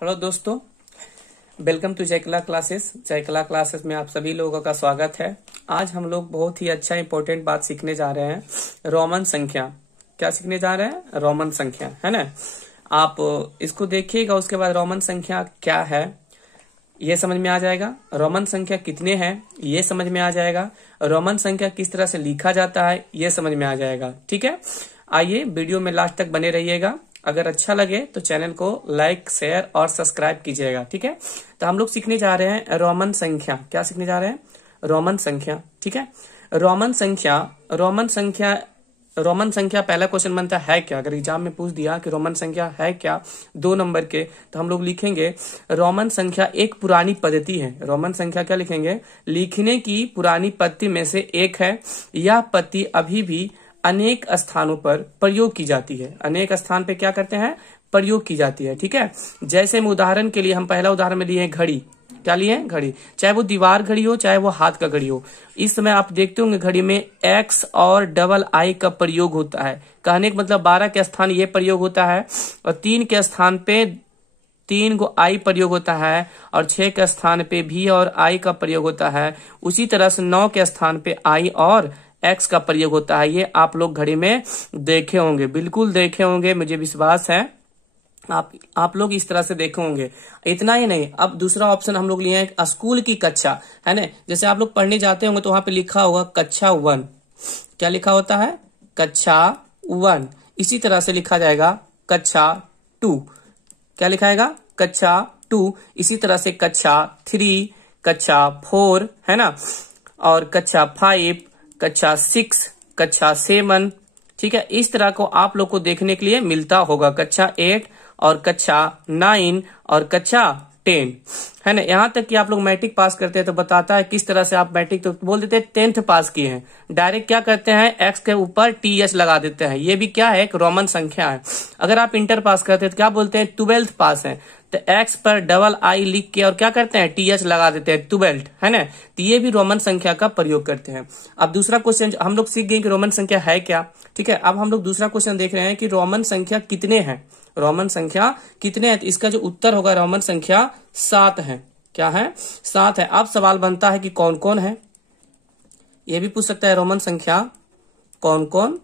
Hello दोस्तों, welcome to जयकला classes. जयकला classes में आप सभी लोगों का स्वागत है। आज हम लोग बहुत ही अच्छा इंपॉर्टेंट बात सीखने जा रहे हैं, रोमन संख्या। क्या सीखने जा रहे हैं? रोमन संख्या, है ना। आप इसको देखिएगा, उसके बाद रोमन संख्या क्या है ये समझ में आ जाएगा। रोमन संख्या कितने हैं ये समझ में आ जाएगा। रोमन संख्या किस तरह से लिखा जाता है ये समझ में आ जाएगा। ठीक है, आइए वीडियो में लास्ट तक बने रहिएगा। अगर अच्छा लगे तो चैनल को लाइक, शेयर और सब्सक्राइब कीजिएगा। ठीक है, तो हम लोग सीखने जा रहे हैं रोमन संख्या। क्या सीखने जा रहे हैं? रोमन संख्या। ठीक है, रोमन संख्या पहला क्वेश्चन बनता है क्या? अगर एग्जाम में पूछ दिया कि रोमन संख्या है क्या 2 नंबर के, तो हम लोग लिखेंगे रोमन संख्या एक पुरानी पद्धति है। रोमन संख्या क्या लिखेंगे? लिखने की पुरानी पद्धति में से एक है। यह पद्धति अभी भी अनेक स्थानों पर प्रयोग की जाती है। अनेक स्थान पे क्या करते हैं? प्रयोग की जाती है। ठीक है, जैसे में उदाहरण के लिए हम पहला उदाहरण में लिए घड़ी। क्या लिए? घड़ी। चाहे वो दीवार घड़ी हो, चाहे वो हाथ का घड़ी हो। इस समय आप देखते होंगे घड़ी में X और डबल I का प्रयोग होता है। कहने का मतलब 12 के स्थान ये प्रयोग होता है, और 3 के स्थान पे 3 को I प्रयोग होता है, और 6 के स्थान पे V और I का प्रयोग होता है। उसी तरह से 9 के स्थान पे I और X का प्रयोग होता है। ये आप लोग घड़ी में देखे होंगे, बिल्कुल देखे होंगे, मुझे विश्वास है आप लोग इस तरह से देखे होंगे। इतना ही नहीं, अब दूसरा ऑप्शन हम लोग लिए हैं स्कूल की कक्षा, है ना। जैसे आप लोग पढ़ने जाते होंगे तो वहां पे लिखा होगा कक्षा 1। क्या लिखा होता है? कक्षा 1। इसी तरह से लिखा जाएगा कक्षा 2। क्या लिखाएगा? कक्षा 2। इसी तरह से कक्षा 3, कक्षा 4, है ना, और कक्षा 5, कक्षा 6, कक्षा 7। ठीक है, इस तरह को आप लोग को देखने के लिए मिलता होगा। कक्षा 8 और कक्षा 9 और कक्षा 10, है ना। यहाँ तक कि आप लोग मैट्रिक पास करते हैं तो बताता है किस तरह से आप मैट्रिक तो बोल देते हैं 10th पास किए हैं। डायरेक्ट क्या करते हैं? X के ऊपर TH लगा देते हैं। ये भी क्या है? एक रोमन संख्या है। अगर आप इंटर पास करते हैं तो क्या बोलते हैं? 12th पास है, तो X पर डबल I लिख के और क्या करते हैं? TH लगा देते हैं, 12th, है ना। तो ये भी रोमन संख्या का प्रयोग करते हैं। अब दूसरा क्वेश्चन हम लोग सीख गए कि रोमन संख्या है क्या। ठीक है, अब हम लोग दूसरा क्वेश्चन देख रहे हैं कि रोमन संख्या कितने हैं। रोमन संख्या कितने हैं? तो इसका जो उत्तर होगा रोमन संख्या 7 है। क्या है? 7 है। अब सवाल बनता है कि कौन कौन है। ये भी पूछ सकता है रोमन संख्या कौन कौन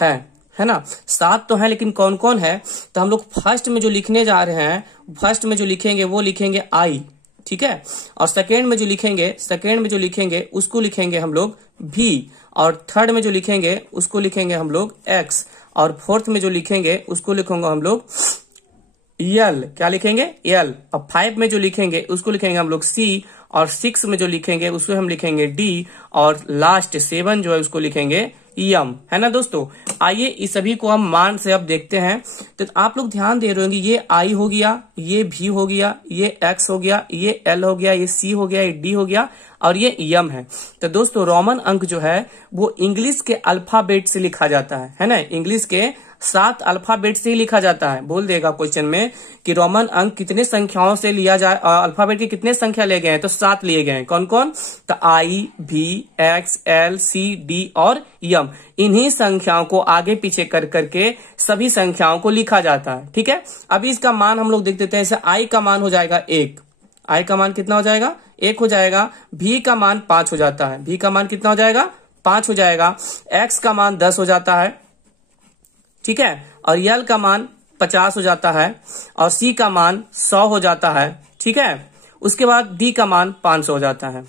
है ना। 7 तो है, लेकिन कौन कौन है? तो हम लोग फर्स्ट में जो लिखने जा रहे हैं, फर्स्ट में जो लिखेंगे वो लिखेंगे I। ठीक है, और सेकेंड में जो लिखेंगे उसको लिखेंगे हम लोग V, और थर्ड में जो लिखेंगे उसको लिखेंगे हम लोग X, और फोर्थ में जो लिखेंगे उसको लिखेंगे हम लोग L। क्या लिखेंगे? L। और 5 में जो लिखेंगे उसको लिखेंगे हम लोग C, और 6 में जो लिखेंगे उसको हम लिखेंगे D, और लास्ट 7 जो है उसको लिखेंगे M, है ना दोस्तों। आइए इस सभी को हम मान से अब देखते हैं। तो आप लोग ध्यान दे रहे होंगे, ये I हो गया, ये V हो गया, ये X हो गया, ये L हो गया, ये C हो गया, ये D हो गया, और ये M है। तो दोस्तों रोमन अंक जो है वो इंग्लिश के अल्फाबेट से लिखा जाता है ना। इंग्लिश के 7 अल्फाबेट से ही लिखा जाता है। बोल देगा क्वेश्चन में कि रोमन अंक कितने संख्याओं से लिया जाए, अल्फाबेट के कितने संख्या लिए गए हैं, तो 7 लिए गए हैं। कौन कौन? तो I, V, X, L, C, D और M। इन्हीं संख्याओं को आगे पीछे कर करके सभी संख्याओं को लिखा जाता है। ठीक है, अभी इसका मान हम लोग देख देते हैं। जैसे I का मान हो जाएगा 1। I का मान कितना हो जाएगा? 1 हो जाएगा। V का मान 5 हो जाता है। V का मान कितना हो जाएगा? 5 हो जाएगा। X का मान 10 हो जाता है। ठीक है, और L का मान 50 हो जाता है, और C का मान 100 हो जाता है। ठीक है, उसके बाद D का मान 500 हो जाता है,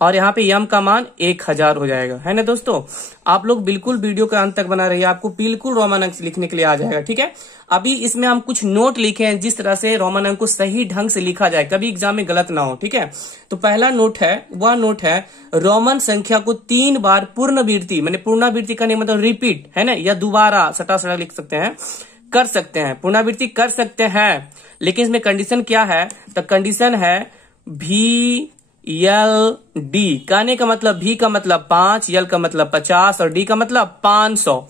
और यहाँ पे M का मान 1000 हो जाएगा, है ना दोस्तों। आप लोग बिल्कुल वीडियो के अंत तक बना रहिए, आपको बिल्कुल रोमन अंक लिखने के लिए आ जाएगा। ठीक है, अभी इसमें हम कुछ नोट लिखे हैं जिस तरह से रोमन अंक को सही ढंग से लिखा जाए, कभी एग्जाम में गलत ना हो। ठीक है, तो पहला नोट है, वह नोट है रोमन संख्या को 3 बार पुनरावृत्ति, मैंने पुनरावृत्ति करने मतलब रिपीट, है ना, या दोबारा सटा सटा लिख सकते हैं, कर सकते हैं, पुनरावृत्ति कर सकते हैं। लेकिन इसमें कंडीशन क्या है? तो कंडीशन है VLD। कहने का मतलब V का मतलब 5, L का मतलब 50 और D का मतलब 500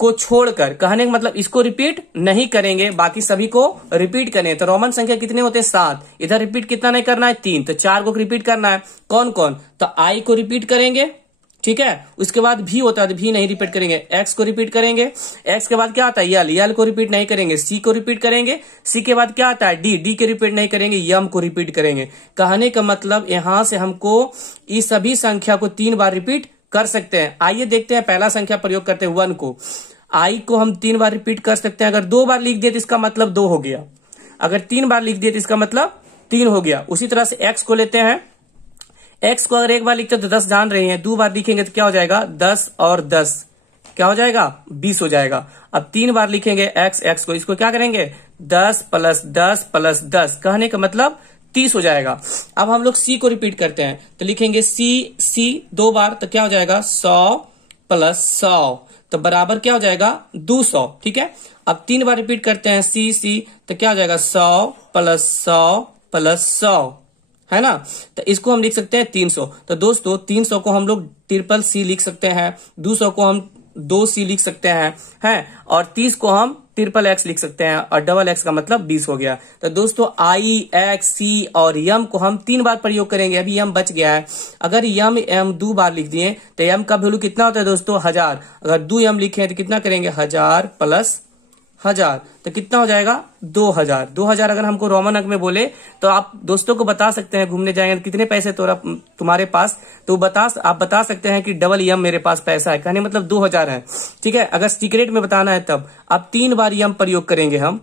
को छोड़कर, कहने का मतलब इसको रिपीट नहीं करेंगे, बाकी सभी को रिपीट करें। तो रोमन संख्या कितने होते हैं? 7। इधर रिपीट कितना नहीं करना है? 3। तो 4 को रिपीट करना है। कौन कौन? तो I को रिपीट करेंगे, ठीक है। उसके बाद भी होता है तो भी नहीं रिपीट करेंगे, एक्स को रिपीट करेंगे, एक्स के बाद क्या आता है यल, यल को रिपीट नहीं करेंगे, सी को रिपीट करेंगे, सी के बाद क्या आता है डी, डी के रिपीट नहीं करेंगे, यम को रिपीट करेंगे। कहने का मतलब यहां से हमको इस सभी संख्या को 3 बार रिपीट कर सकते हैं। आइए देखते हैं पहला संख्या प्रयोग करते हैं 1 को। आई को हम 3 बार रिपीट कर सकते हैं। अगर 2 बार लिख दिए तो इसका मतलब 2 हो गया, अगर 3 बार लिख दिए तो इसका मतलब 3 हो गया। उसी तरह से एक्स को लेते हैं, एक्स को अगर 1 बार लिखते तो 10 जान रहे हैं, 2 बार लिखेंगे तो क्या हो जाएगा 10 और 10 क्या हो जाएगा 20 हो जाएगा। अब 3 बार लिखेंगे एक्स, एक्स को इसको क्या करेंगे 10 + 10 + 10, कहने का मतलब 30 हो जाएगा। अब हम लोग सी को रिपीट करते हैं तो लिखेंगे सी 2 बार तो क्या हो जाएगा 100 + 100 तो बराबर क्या हो जाएगा 200, ठीक है। अब 3 बार रिपीट करते हैं सी तो क्या हो जाएगा 100 + 100 + 100, है ना। तो इसको हम लिख सकते हैं 300। तो दोस्तों 300 को हम लोग ट्रिपल सी लिख सकते हैं, 200 को हम 2C लिख सकते हैं, और 30 को हम ट्रिपल एक्स लिख सकते हैं, और डबल एक्स का मतलब 20 हो गया। तो दोस्तों आई, एक्स, सी और यम को हम 3 बार प्रयोग करेंगे। अभी यम बच गया है, अगर यम एम 2 बार लिख दिए तो यम का वैल्यू कितना होता है दोस्तों 1000। अगर 2 यम लिखे तो कितना करेंगे 1000 + 1000 तो कितना हो जाएगा 2000। 2000 अगर हमको रोमन अंक में बोले तो आप दोस्तों को बता सकते हैं, घूमने जाएंगे कितने पैसे तुम्हारे पास, तो आप बता सकते हैं कि डबल यम मेरे पास पैसा है, कहने मतलब 2000 है, ठीक है। अगर सीक्रेट में बताना है तब अब 3 बार यम प्रयोग करेंगे हम,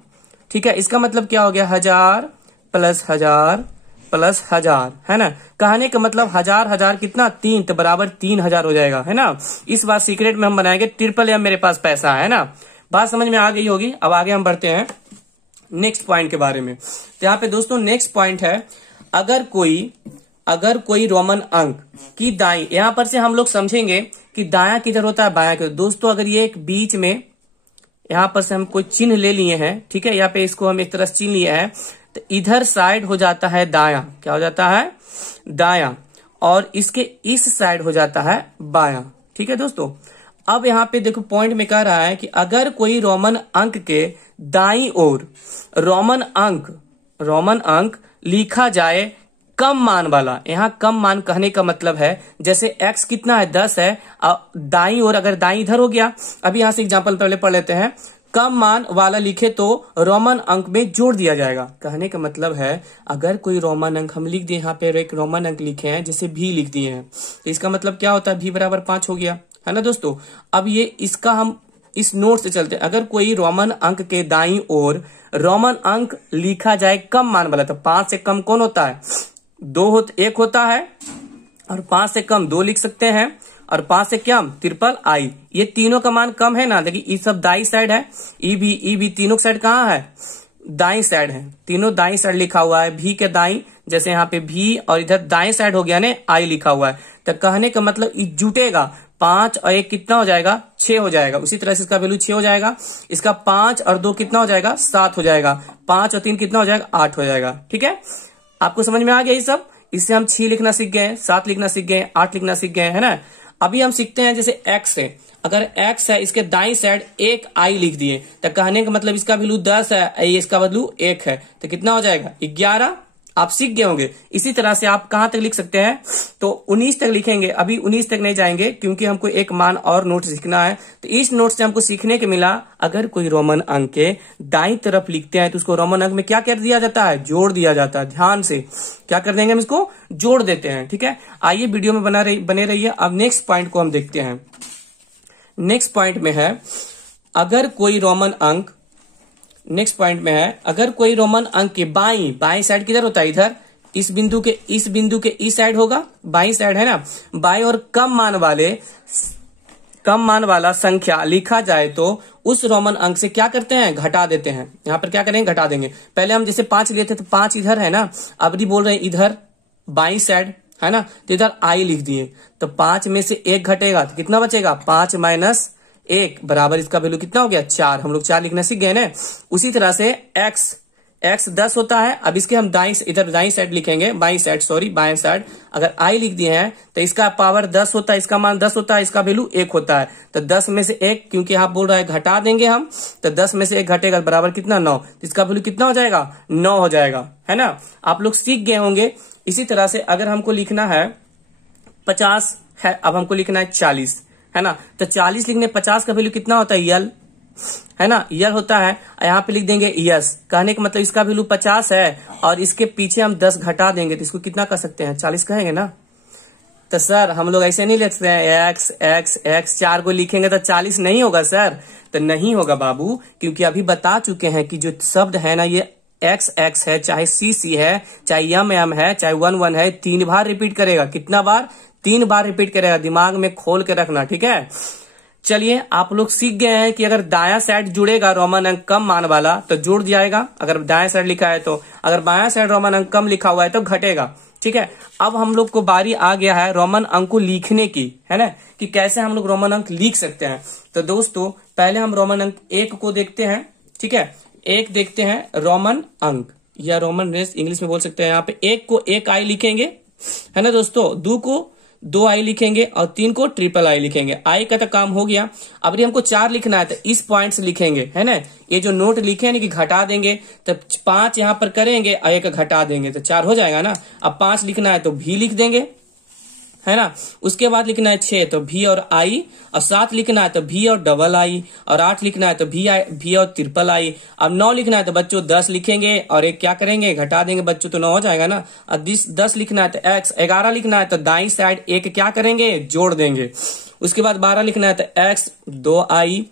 ठीक है। इसका मतलब क्या हो गया 1000 + 1000 + 1000, है ना। कहने का मतलब 1000 कितना 3 तो बराबर 3000 हो जाएगा, है ना। इस बार सीक्रेट में हम बनाएंगे ट्रिपल यम मेरे पास पैसा है ना। बात समझ में आ गई होगी। अब आगे हम बढ़ते हैं नेक्स्ट पॉइंट के बारे में। तो यहाँ पे दोस्तों नेक्स्ट पॉइंट है, अगर कोई रोमन अंक की दाई, यहां पर से हम लोग समझेंगे कि दायां किधर होता है बायां किधर। दोस्तों अगर ये एक बीच में यहां पर से हम कोई चिन्ह ले लिए हैं, ठीक है, यहाँ पे इसको हम एक तरह से चिन्ह लिए हैं, तो इधर साइड हो जाता है दायां, क्या हो जाता है दायां, और इसके इस साइड हो जाता है बायां, ठीक है दोस्तों। अब यहाँ पे देखो पॉइंट में कह रहा है कि अगर कोई रोमन अंक के दाईं ओर रोमन अंक लिखा जाए कम मान वाला, यहाँ कम मान कहने का मतलब है जैसे x कितना है 10 है, दाईं ओर अगर दाईं इधर हो गया, अभी यहां से एग्जांपल पहले पढ़ लेते हैं, कम मान वाला लिखे तो रोमन अंक में जोड़ दिया जाएगा। कहने का मतलब है अगर कोई रोमन अंक हम लिख दिए, यहाँ पे एक रोमन अंक लिखे हैं जैसे भी लिख दिए हैं, तो इसका मतलब क्या होता है v = 5 हो गया, है ना दोस्तों। अब ये इसका हम इस नोट से चलते हैं, अगर कोई रोमन अंक के दाईं ओर रोमन अंक लिखा जाए कम मान वाला, तो 5 से कम कौन होता है 1 होता है, और 5 से कम 2 लिख सकते हैं, और 5 से कम ट्रिपल आई, ये तीनों का मान कम है ना। देखिए ये सब दाई साइड है, ई भी तीनों साइड कहाँ है दाई साइड है, तीनों दाई साइड लिखा हुआ है, भी के दाई, जैसे यहाँ पे भी और इधर दाएं साइड हो गया ना आई लिखा हुआ है, तो कहने का मतलब जुटेगा 5 और 1 कितना हो जाएगा 6 हो जाएगा। उसी तरह से इसका वैल्यू 6 हो जाएगा, इसका 5 और 2 कितना हो जाएगा 7 हो जाएगा, 5 और 3 कितना हो जाएगा 8 हो जाएगा, ठीक है। आपको समझ में आ गया ये सब। इससे हम 6 लिखना सीख गए, 7 लिखना सीख गए, 8 लिखना सीख गए, है ना। अभी हम सीखते हैं जैसे x है, अगर x है इसके दाईं साइड 1 आई लिख दिए, तो कहने का मतलब इसका वैल्यू 10 है, इसका वैल्यू 1 है, तो कितना हो जाएगा 11। आप सीख गए होंगे। इसी तरह से आप कहां तक लिख सकते हैं, तो 19 तक लिखेंगे। अभी 19 तक नहीं जाएंगे क्योंकि हमको एक मान और नोट सीखना है। तो इस नोट से हमको सीखने के मिला, अगर कोई रोमन अंक के दाईं तरफ लिखते हैं तो उसको रोमन अंक में क्या कर दिया जाता है जोड़ दिया जाता है। ध्यान से क्या कर देंगे हम इसको जोड़ देते हैं, ठीक है। आइए वीडियो में बने रहिए। अब नेक्स्ट पॉइंट को हम देखते हैं। नेक्स्ट पॉइंट में है अगर कोई रोमन अंक, नेक्स्ट पॉइंट में है अगर कोई रोमन अंक के बाईं साइड किधर होता है इधर, इस बिंदु के इस साइड होगा, बाईं साइड है ना, बाईं और कम मान वाला संख्या लिखा जाए तो उस रोमन अंक से क्या करते हैं घटा देते हैं। यहां पर क्या करेंगे घटा देंगे। पहले हम जैसे 5 लिए थे तो 5 इधर है ना, अब भी बोल रहे हैं इधर बाईं साइड है ना, तो इधर आई लिख दिए, तो 5 में से 1 घटेगा तो कितना बचेगा 5 - 1 बराबर इसका वैल्यू कितना हो गया 4। हम लोग 4 लिखना सीख गए ना। उसी तरह से x 10 होता है, अब इसके हम इधर दाईं साइड लिखेंगे, बाईं साइड। अगर i लिख दिए हैं तो इसका पावर 10 होता है, इसका मान 10 होता है, इसका वैल्यू 1 होता है, तो 10 में से 1 क्योंकि यहाँ बोल रहा है घटा देंगे हम, तो 10 में से 1 घटेगा बराबर कितना 9, तो इसका वैल्यू कितना हो जाएगा 9 हो जाएगा, है ना। आप लोग सीख गए होंगे। इसी तरह से अगर हमको लिखना है 50 है, अब हमको लिखना है 40, है ना। तो 40 लिखने 50 का वैल्यू कितना होता है, यल, है ना, यल होता है। यहाँ पे लिख देंगे यस, कहने का मतलब इसका वैल्यू 50 है और इसके पीछे हम 10 घटा देंगे तो इसको कितना कर सकते हैं, 40 कहेंगे ना। तो सर हम लोग ऐसे नहीं लिख सकते हैं एक्स एक्स एक्स 4 को लिखेंगे तो 40 नहीं होगा सर। तो नहीं होगा बाबू, क्योंकि अभी बता चुके हैं कि जो शब्द है ना ये एक्स एक्स है, चाहे सी सी है, चाहे यम यम है, चाहे वन वन है, 3 बार रिपीट करेगा। कितना बार, 3 बार रिपीट करेगा। दिमाग में खोल के रखना, ठीक है। चलिए आप लोग सीख गए हैं कि अगर दायां साइड जुड़ेगा रोमन अंक कम मान वाला तो जुड़ जाएगा, अगर दायां साइड लिखा है तो। अगर बायां साइड रोमन अंक कम लिखा हुआ है तो घटेगा, ठीक है। अब हम लोग को बारी आ गया है रोमन अंक को लिखने की, है ना, कि कैसे हम लोग रोमन अंक लिख सकते हैं। तो दोस्तों पहले हम रोमन अंक 1 को देखते हैं, ठीक है। 1 देखते हैं रोमन अंक या रोमन रेस इंग्लिश में बोल सकते हैं। यहाँ पे 1 को 1 आई लिखेंगे, है ना दोस्तों। 2 को 2 आई लिखेंगे और 3 को ट्रिपल आई लिखेंगे। आई का तो काम हो गया। अब हमको 4 लिखना है तो इस पॉइंट से लिखेंगे, है ना। ये जो नोट लिखे हैं कि घटा देंगे तो 5 यहाँ पर करेंगे और 1 घटा देंगे तो 4 हो जाएगा ना। अब 5 लिखना है तो भी लिख देंगे, है ना। उसके बाद लिखना है 6 तो भी और आई, और 7 लिखना है तो भी और डबल आई, और 8 लिखना है तो भी और ट्रिपल आई। अब 9 लिखना है तो बच्चों 10 लिखेंगे और 1 क्या करेंगे, घटा देंगे बच्चों तो 9 हो जाएगा ना। अब 10 लिखना है तो एक्स। 11 लिखना है तो दाई साइड 1 क्या करेंगे, जोड़ देंगे। उसके बाद 12 लिखना है तो एक्स 2 आई,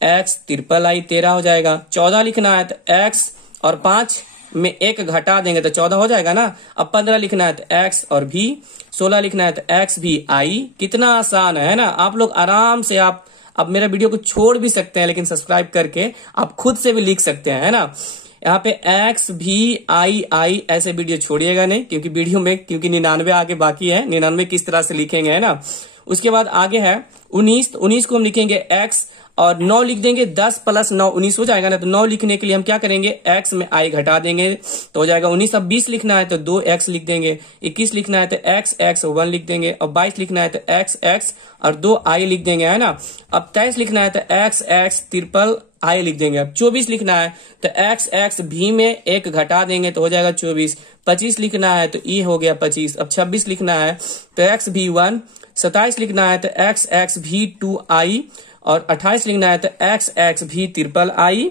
एक्स ट्रिपल आई 13 हो जाएगा। 14 लिखना है तो एक्स और 5 में 1 घटा देंगे तो 14 हो जाएगा ना। अब 15 लिखना है तो एक्स और भी। 16 लिखना है तो एक्स भी आई। कितना आसान है ना। आप लोग आराम से आप अब मेरा वीडियो को छोड़ भी सकते हैं, लेकिन सब्सक्राइब करके आप खुद से भी लिख सकते हैं, है ना। यहाँ पे एक्स भी आई आई ऐसे वीडियो छोड़िएगा नहीं, क्योंकि वीडियो में क्योंकि 99 आगे बाकी है, 99 किस तरह से लिखेंगे, है ना। उसके बाद आगे है 19, 19 को हम लिखेंगे एक्स और 9 लिख देंगे। 10 + 9 19 हो जाएगा ना। तो 9 लिखने के लिए हम क्या करेंगे, एक्स में आई घटा देंगे तो हो जाएगा 19। अब 20 लिखना है तो 2 एक्स लिख देंगे। 21 लिखना है तो एक्स एक्स 1 लिख देंगे। और 22 लिखना है तो एक्स एक्स और 2 आई लिख देंगे, है ना। अब 23 लिखना है तो एक्स एक्स ट्रिपल आई लिख देंगे। अब 24 लिखना है तो एक्स एक्स भी में 1 घटा देंगे तो हो जाएगा 24। 25 लिखना है तो ई हो गया 25। अब 26 लिखना है तो एक्स भी 1। 27 लिखना है तो एक्स एक्स भी 2 आई और 28 लिखना है तो एक्स एक्स भी ट्रिपल आई,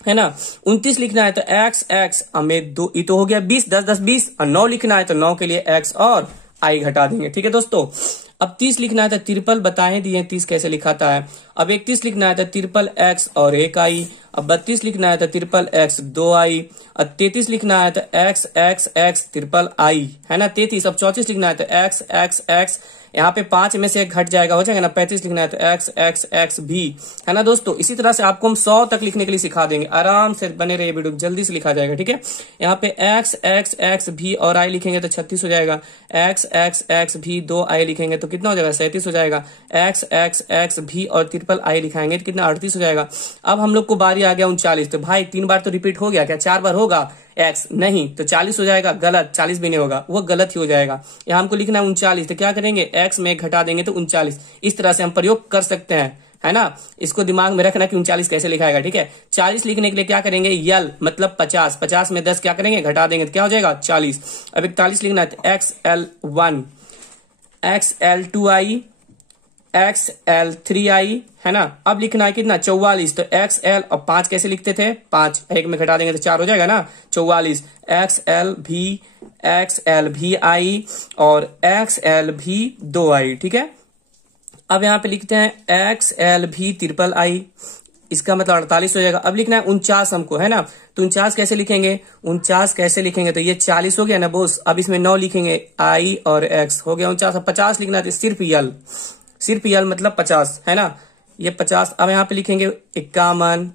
है ना। 29 लिखना है तो एक्स एक्स हमें 2 ई तो हो गया 20। 10 10 20 और 9 लिखना है तो 9 के लिए एक्स और आई घटा देंगे, ठीक है दोस्तों। अब 30 लिखना है तो ट्रिपल बताए दिए 30 कैसे लिखाता है। अब 31 लिखना है तो ट्रिपल एक्स और 1 आई। अब 32 लिखना है तो ट्रिपल एक्स 2 आई। अब 33 लिखना है तो x x X triple I, है ना 33। अब 34 लिखना है तो एक्स एक्स एक्स, यहाँ पे 5 में से 1 घट जाएगा, हो जाएगा ना। 35 लिखना है तो एक्स एक्स एक्स भी, है ना दोस्तों। इसी तरह से आपको हम 100 तक लिखने के लिए सिखा देंगे। आराम से बने रहिए, वीडियो जल्दी से लिखा जाएगा, ठीक है। यहाँ पे एक्स एक्स एक्स भी और आई लिखेंगे तो 36 हो जाएगा। एक्स एक्स एक्स भी 2 आई लिखेंगे तो कितना हो जाएगा, 37 हो जाएगा। एक्स एक्स एक्स भी और ट्रिपल आई लिखाएंगे तो कितना, 38 हो जाएगा। अब हम लोग को बारी आ गया 39। तो भाई 3 बार तो रिपीट हो गया, क्या 4 बार होगा एक्स, नहीं तो 40 हो जाएगा। गलत, 40 भी नहीं होगा, वो गलत ही हो जाएगा। यहाँ हमको लिखना है 39, तो क्या करेंगे, एक्स में घटा देंगे तो 39। इस तरह से हम प्रयोग कर सकते हैं, है ना। इसको दिमाग में रखना कि 39 कैसे लिखाएगा, ठीक है। 40 लिखने के लिए क्या करेंगे, यल मतलब 50। 50 में 10 क्या करेंगे, घटा देंगे तो क्या हो जाएगा, 40। अब 41 लिखना है तो एक्स एल 1, एक्स एल 2 आई, एक्स एल 3 आई, है ना। अब लिखना है कितना, 44। तो एक्स एल और 5 कैसे लिखते थे, 5 1 में घटा देंगे तो 4 हो जाएगा ना, 44। एक्स एल भी आई और एक्स एल भी 2 आई, ठीक है। अब यहाँ पे लिखते हैं एक्स एल भी ट्रिपल आई, इसका मतलब 48 हो जाएगा। अब लिखना है 49 हमको, है ना। तो 49 कैसे लिखेंगे, 49 कैसे लिखेंगे, तो ये 40 हो गया ना बोस। अब इसमें 9 लिखेंगे, आई और एक्स हो गया 49। अब 50 लिखना है तो सिर्फ यल मतलब 50, है ना, ये 50। अब यहाँ पे लिखेंगे 51,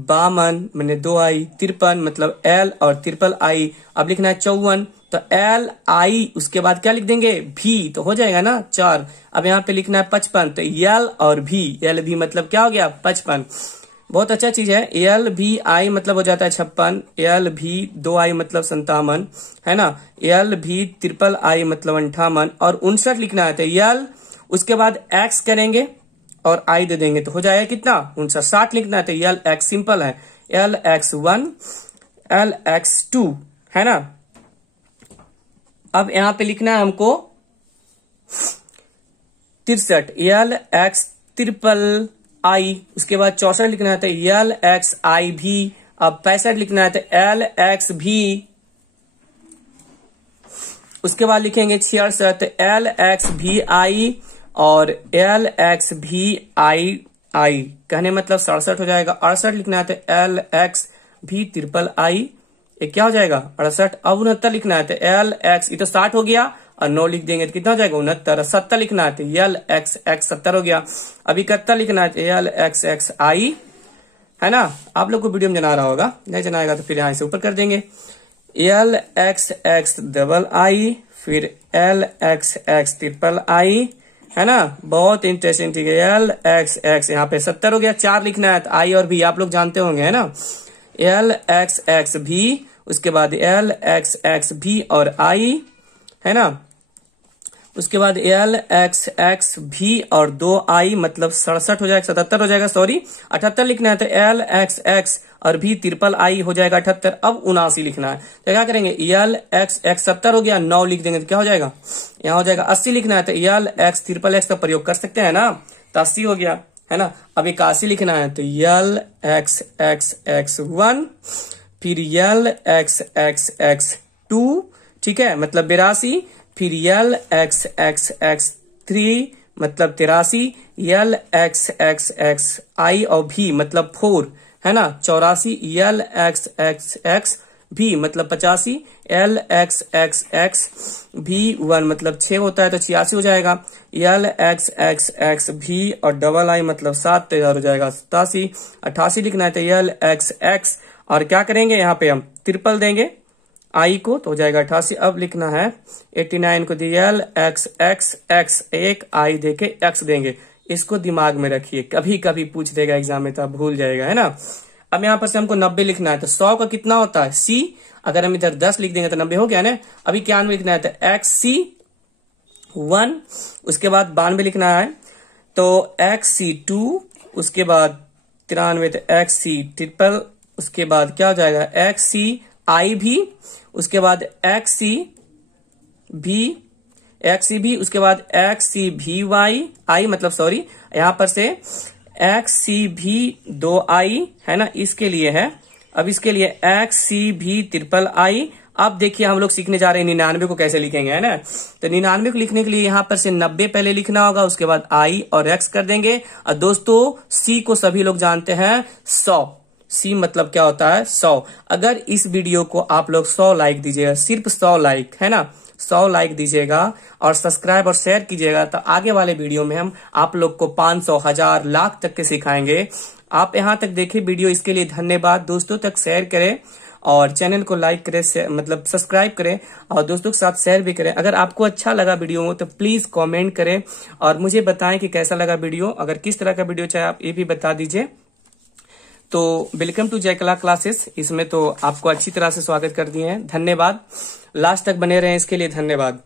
52 मैंने 2 आई, 53 मतलब एल और ट्रिपल आई। अब लिखना है 54, तो एल आई उसके बाद क्या लिख देंगे, भी, तो हो जाएगा ना 4। अब यहाँ पे लिखना है 55, तो यल और भी, एल भी मतलब क्या हो गया 55। बहुत अच्छा चीज है। एल भी आई मतलब हो जाता है 56, एल भी 2 आई मतलब 57, है ना। एल भी ट्रिपल आई मतलब 58 और 59 लिखना है तो यल उसके बाद एक्स करेंगे और आई दे देंगे तो हो जाएगा कितना, 59। 60 लिखना है तो यल एक्स सिंपल है, एल एक्स 1 एल एक्स 2, है ना। अब यहां पे लिखना है हमको 63 यल एक्स ट्रिपल आई, उसके बाद 64 लिखना है तो यल एक्स आई भी। अब 65 लिखना है तो एल एक्स भी। उसके बाद लिखेंगे 66 एल एक्स भी आई और एल एक्स भी आई आई, कहने मतलब 67 हो जाएगा। 68 लिखना है तो एल एक्स भी ट्रिपल आई, ये क्या हो जाएगा 68। अब 69 लिखना है तो एल एक्स, ये तो 60 हो गया और 9 लिख देंगे तो कितना हो जाएगा 69। 70 लिखना है तो यल एक्स एक्स 70 हो गया। अब 71 लिखना है तो यल एक्स एक्स आई, है ना। आप लोग को वीडियो में जना रहा होगा, नहीं जनाएगा तो फिर यहां से ऊपर कर देंगे। L X X double I, फिर L X X triple I, है ना। बहुत इंटरेस्टिंग, ठीक है। एल एक्स एक्स यहाँ पे 70 हो गया। 4 लिखना है तो आई और भी आप लोग जानते होंगे, है ना। एल एक्स एक्स भी, उसके बाद एल एक्स एक्स भी और आई, है ना। उसके बाद एल एक्स एक्स भी और 2 आई, मतलब 67 हो जाएगा, 77 हो जाएगा, सॉरी। 78 लिखना है तो एल एक्स एक्स और भी ट्रिपल आई हो जाएगा 78। अब 79 लिखना है तो क्या करेंगे, एल एक्स एक्स 70 हो गया, 9 लिख देंगे तो क्या हो जाएगा, यहाँ हो जाएगा 80 लिखना है तो एल एक्स ट्रिपल एक्स का प्रयोग कर सकते हैं ना, तो 80 हो गया, है ना। अब 81 लिखना है तो यल एक्स एक्स एक्स 1, फिर यल एक्स एक्स एक्स 2, ठीक है, मतलब 82, फिर यल एक्स एक्स एक्स 3 मतलब 83, यल एक्स एक्स एक्स आई और भी मतलब 4, है ना। 84 यल एक्स एक्स एक्स भी मतलब 85, एल एक्स एक्स एक्स भी 1 मतलब 6 होता है तो 86 हो जाएगा। यल एक्स एक्स एक्स भी और डबल आई मतलब 7 तैयार हो जाएगा 87। 88 लिखना है तो यल एक्स एक्स और क्या करेंगे यहाँ पे हम ट्रिपल देंगे आई को तो हो जाएगा 88। अब लिखना है 89 को यल एक्स एक्स एक्स, एक आई देके एक्स देंगे, इसको दिमाग में रखिए, कभी कभी पूछ देगा एग्जाम में तो आप भूल जाएगा, है ना। अब यहाँ पर से हमको 90 लिखना है तो 100 का कितना होता है सी, अगर हम इधर 10 लिख देंगे तो 90 हो गया ना। अभी 91 लिखना है तो एक्स सी 1, उसके बाद 92 लिखना है तो एक्स सी 2, उसके बाद 93 तो एक्स सी ट्रिपल, उसके बाद क्या हो जाएगा एक्स सी आई भी, उसके बाद एक्स सी भी, उसके बाद एक्स सी भी वाई आई, मतलब सॉरी यहाँ पर से एक्स सी भी 2 आई, है ना, इसके लिए है। अब इसके लिए एक्स सी भी ट्रिपल आई। अब देखिए हम लोग सीखने जा रहे हैं 99 को कैसे लिखेंगे, है ना। तो 99 को लिखने के लिए यहाँ पर से 90 पहले लिखना होगा, उसके बाद आई और एक्स कर देंगे। और दोस्तों सी को सभी लोग जानते हैं 100, सी मतलब क्या होता है 100। अगर इस वीडियो को आप लोग 100 लाइक दीजिएगा, सिर्फ 100 लाइक, है ना, 100 लाइक दीजिएगा और सब्सक्राइब और शेयर कीजिएगा तो आगे वाले वीडियो में हम आप लोग को 500, 1000, लाख तक के सिखाएंगे। आप यहाँ तक देखिए वीडियो, इसके लिए धन्यवाद। दोस्तों तक शेयर करें और चैनल को लाइक करें, मतलब सब्सक्राइब करें और दोस्तों के साथ शेयर भी करें। अगर आपको अच्छा लगा वीडियो तो प्लीज कमेंट करें और मुझे बताएं कि कैसा लगा वीडियो। अगर किस तरह का वीडियो चाहे आप ये भी बता दीजिए। तो वेलकम टू जय कला क्लासेस, इसमें तो आपको अच्छी तरह से स्वागत कर दिए हैं। धन्यवाद, लास्ट तक बने रहे इसके लिए धन्यवाद।